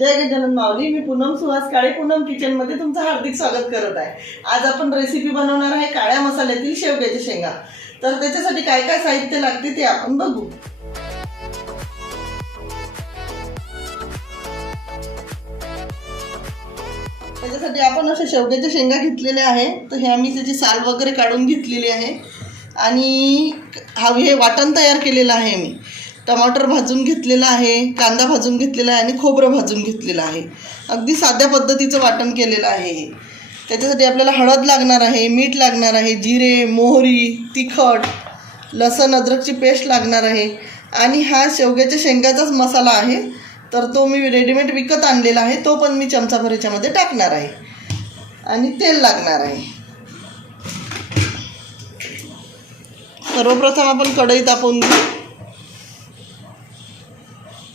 जय गजानन माऊली. मी पूनम सुहास काळे Poonam kitchen मध्ये तुमचं हार्दिक स्वागत करत आहे. आज आपण रेसिपी बनवणार आहे काळ्या मसाल्यातील शेवग्याच्या शेंगा. तर त्याच्यासाठी काय काय साहित्य लागते ते आपण बघू. त्याच्यासाठी आपण अशा शेवग्याच्या शेंगा घेतलेल्या आहे. तर हे आम्ही त्याची साल वगैरे काढून घेतलेली आहे आणि हे वाटण तयार केलेलं आहे. मी टमाटर भाजून घेतलेला आहे, कांदा भाजून घेतलेला आहे आणि खोबरं भाजून घेतलेलं आहे. अगदी साध्या पद्धतीचं वाटण केलेलं आहे. त्याच्यासाठी आपल्याला हळद लागणार आहे, मीठ लागणार आहे, जिरे, मोहरी, तिखट, लसण अद्रकची पेस्ट लागणार आहे आणि हा शेवग्याच्या शेंगाचाच मसाला आहे. तर तो मी रेडीमेड विकत आणलेला आहे. तो पण मी चमचाभर याच्यामध्ये टाकणार आहे आणि तेल लागणार आहे. सर्वप्रथम आपण कढई तापवून घेऊ.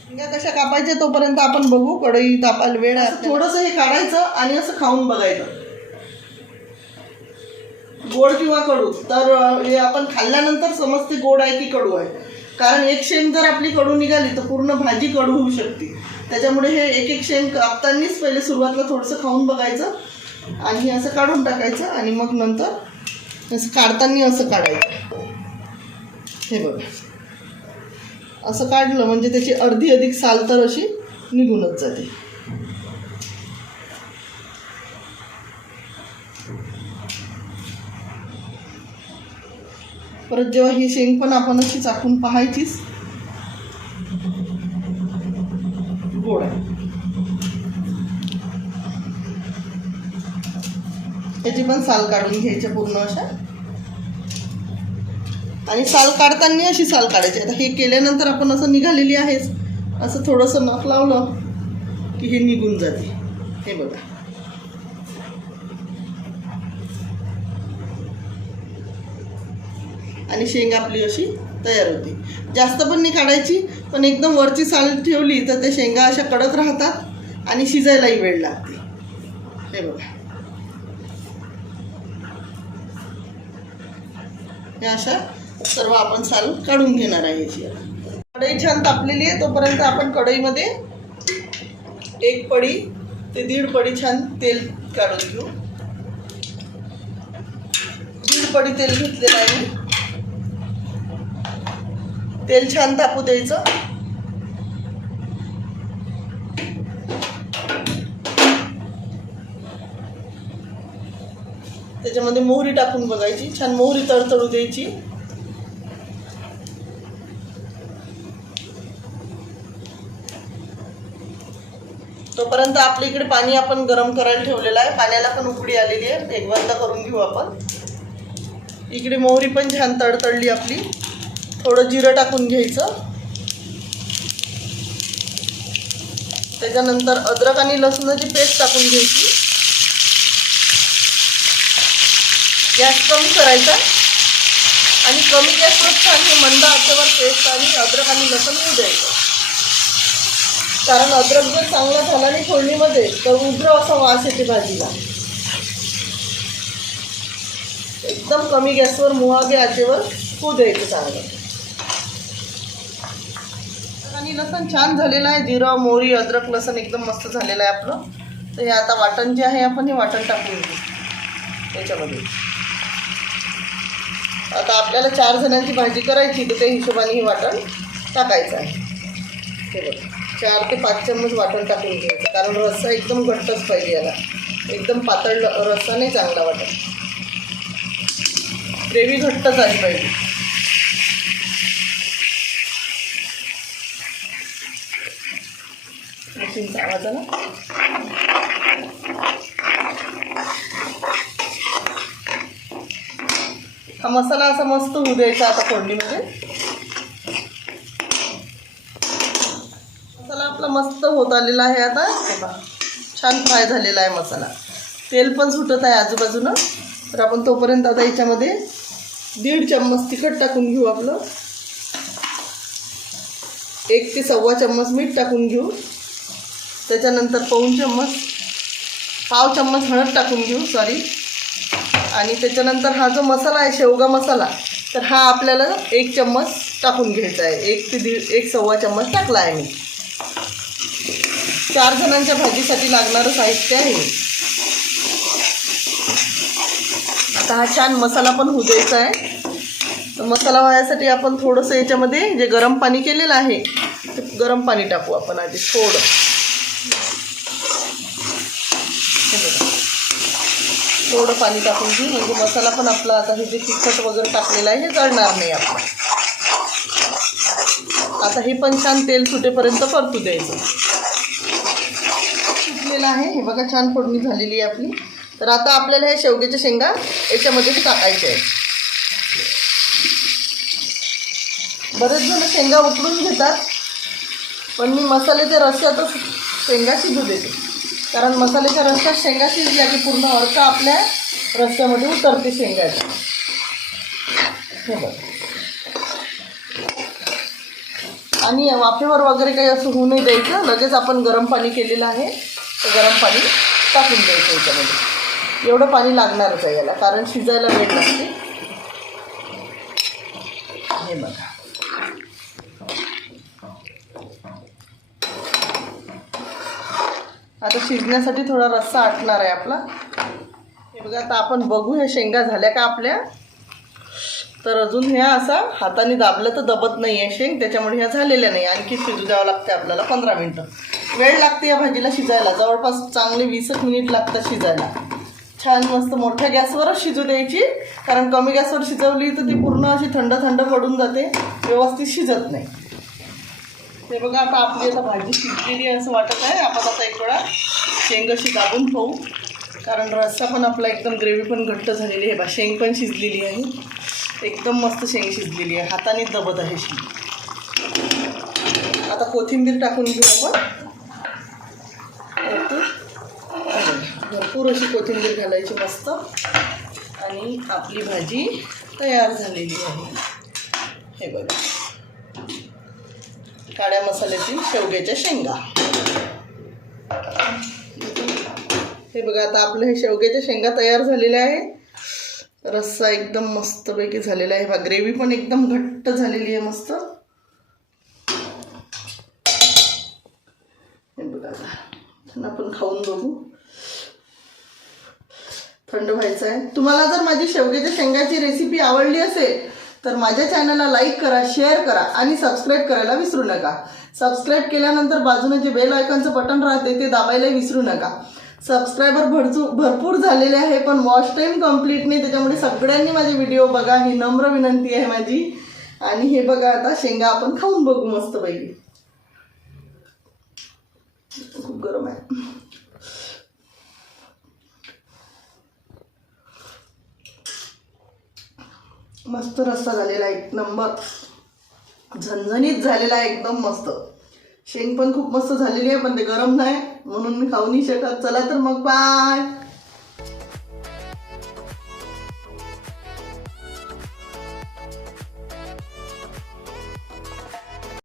शेंगा कशा कापायच्या तोपर्यंत आपण बघू. कढई तापायला वेळ आहे. थोडंसं हे काढायचं आणि असं खाऊन बघायचं, गोड किंवा कडू. तर हे आपण खाल्ल्यानंतर समजते गोड आहे की कडू आहे. कारण एक शेंग जर आपली कडू निघाली तर पूर्ण भाजी कडू होऊ शकते. त्याच्यामुळे हे एक एक शेंग कापतानाच पहिले सुरुवातीला थोडंसं खाऊन बघायचं आणि हे असं काढून टाकायचं आणि मग नंतर असं काढताना असं काढायचं. हे बघा, असं काढलं म्हणजे त्याची अर्धी अधिक साल तर अशी निघूनच जाते. परत जेव्हा ही शेंग पण आपण अशी चाकून पाहायचीच, गोड आहे. त्याची पण साल काढून घ्यायची पूर्ण अशा, आणि साल काढताना अशी साल काढायची. आता हे केल्यानंतर आपण असं निघालेली आहेच, असं थोडंसं नख लावलं की हे निघून जाते. हे बघा, आणि शेंग आपली अशी तयार होती. जास्त पण नाही काढायची, पण एकदम वरची साल ठेवली तर त्या शेंगा अशा कडक राहतात आणि शिजायलाही वेळ लागते. हे बघा, हे अशा सर्व आपण साल काढून घेणार आहे. याची कढई छान तापलेली आहे. तोपर्यंत आपण कढईमध्ये 1 पडी ते 1.5 पडी छान तेल काढून घेऊ. 1.5 पडी तेल घेतलेलं आहे मी. तेल छान तापू द्यायचं. त्याच्यामध्ये मोहरी टाकून बघायची, छान मोहरी तडतडू द्यायची. तोपर्यंत आपल्या इकडे पाणी आपण गरम करायला ठेवलेलं आहे. पाण्याला पण उकळी आलेली आहे. एक बंद करून घेऊ आपण. इकडे मोहरी पण छान तडतडली आपली. थोडं जिरं टाकून घ्यायचं. त्याच्यानंतर अद्रक आणि लसणाची पेस्ट टाकून घ्यायची. गॅस कमी करायचा आणि कमी गॅसवर छान हे मंद आचेवर पेस्ट आणि अद्रक आणि लसूण होऊ द्यायचं. कारण अद्रक जर चांगला झाला नाही फोडणीमध्ये तर उग्र असा वास येते भाजीला. एकदम कमी गॅसवर मुवागे आचेवर होऊ द्यायचं चांगलं. आणि लसण छान झालेलं आहे. जिरं, मोहरी, अद्रक, लसण एकदम मस्त झालेलं आहे आपलं. तर हे आता वाटण जे आहे आपण हे वाटण टाकून घेऊ त्याच्यामध्ये. आता आपल्याला 4 जणांची भाजी करायची तर त्या हिशोबाने हे वाटण टाकायचं आहे. हे बघा, 4 ते 5 चम्मच वाटण टाकून घ्यायचं. कारण रस्सा एकदम घट्टच पाहिजे याला. एकदम पातळ रस्सा नाही चांगला वाटत. ग्रेव्ही घट्ट झाली पाहिजे. मशीनचा आवाज आला. हा मसाला असा मस्त होऊ द्यायचा आता फोडणीमध्ये. मसाला आपला मस्त होत आलेला आहे. आता हे पहा, छान फ्राय झालेला आहे मसाला. तेल पण सुटत आहे आजूबाजूनं. तर आपण तोपर्यंत आता याच्यामध्ये 1.5 चम्मच तिखट टाकून घेऊ. आपलं 1 ते 1.25 चम्मच मीठ टाकून घेऊ. त्याच्यानंतर पाव चम्मच हळद टाकून घेऊ. आणि त्याच्यानंतर हा जो मसाला आहे शेवगा मसाला, तर हा आपल्याला 1 चम्मच टाकून घ्यायचा आहे. 1 ते 1.25 चम्मच टाकला आहे मी. 4 जणांच्या भाजीसाठी लागणारं साहित्य आहे. आता हा छान मसाला पण होऊ द्यायचा आहे. तर मसाला व्हायसाठी आपण थोडंसं याच्यामध्ये जे गरम पाणी केलेलं आहे ते गरम पाणी टाकू आपण आधी थोडं. थोडं पाणी टाकून घेऊ म्हणजे मसाला पण आपला आता हे जे तिखट वगैरे टाकलेलं आहे हे जळणार नाही आपण. आता हे पण छान तेल सुटेपर्यंत परतू द्यायचं. सुटलेलं आहे हे बघा, छान फोडणी झालेली आहे आपली. तर आता आपल्याला हे शेवग्याच्या शेंगा याच्यामध्येच टाकायचे आहेत. बरेच जण शेंगा उकडून घेतात, पण मी मसाल्याच्या रश्श्यातच शेंगा शिजू देते. कारण मसाल्याच्या रश्श्यात शेंगा शिजल्या की पूर्ण अर्क आपल्या रश्श्यामध्ये उतरते शेंगाची. हे बघा, आणि वाफेवर वगैरे काही असं होऊ नाही द्यायचं. लगेच आपण गरम पाणी केलेलं आहे तर गरम पाणी टाकून द्यायचं याच्यामध्ये. एवढं पाणी लागणारच आहे याला, कारण शिजायला वेळ लागते. हे बघा, आता शिजण्यासाठी थोडा रस्सा आटणार आहे आपला. हे बघा, आता आपण बघू ह्या शेंगा झाल्या का आपल्या. तर अजून ह्या असा हाताने दाबलं तर दबत नाही आहे शेंग, त्याच्यामुळे ह्या झालेल्या नाही. आणखी शिजू द्यावं लागते आपल्याला 15 मिनटं. वेळ लागते या भाजीला शिजायला, जवळपास चांगले 20 मिनिट लागतात शिजायला. छान मस्त मोठ्या गॅसवरच शिजू द्यायची, कारण कमी गॅसवर शिजवली तर ती पूर्ण अशी थंड थंड पडून जाते, व्यवस्थित शिजत नाही. हे बघा, आता आपली आता भाजी शिजलेली आहे असं वाटत आहे. आपण आता एक वेळा शेंग अशी दाबून पाहू, कारण रस्सा पण आपला एकदम ग्रेव्ही पण घट्ट झालेली आहे. शेंग पण शिजलेली आहे, एकदम मस्त शेंग शिजलेली आहे, हाताने दबत आहे शेंग. आता कोथिंबीर टाकून घेऊ आपण. भरपूर अशी कोथिंबीर घालायची मस्त, आणि आपली भाजी तयार झालेली आहे. हे बघा, काळ्या मसाल्यातील शेवग्याच्या शेंगा. हे बघा, आता आपलं हे शेवग्याच्या शेंगा तयार झालेल्या आहे. रस्सा एकदम मस्तपैकी झालेला आहे. ग्रेव्ही पण एकदम घट्ट झालेली आहे मस्त. हे बघा, आता आपण खाऊन बघू. थंड व्हायचं आहे. तुम्हाला जर माझी शेवग्याच्या शेंगाची रेसिपी आवडली असेल तर माझ्या चॅनलला लाईक करा, शेअर करा आणि सबस्क्राईब करायला विसरू नका. सबस्क्राईब केल्यानंतर बाजूने जे बेल आयकॉनचं बटन राहते ते दाबायला विसरू नका. सबस्क्रायबर भरपूर झालेले आहे, पण वॉच टाईम कंप्लीट नाही, त्याच्यामुळे सगळ्यांनी माझे व्हिडिओ बघा ही नम्र विनंती आहे माझी. आणि हे बघा, आता शेंगा आपण खाऊन बघू मस्तपैकी. खूप गरम आहे. मस्त रस्सा झालेला आहे, एक नंबर झणझणीत झालेला आहे, एकदम मस्त. शेंग पण खूप मस्त झालेली आहे, पण ते गरम नाही म्हणून मी खाऊ नाही शकत. चला तर मग बाय.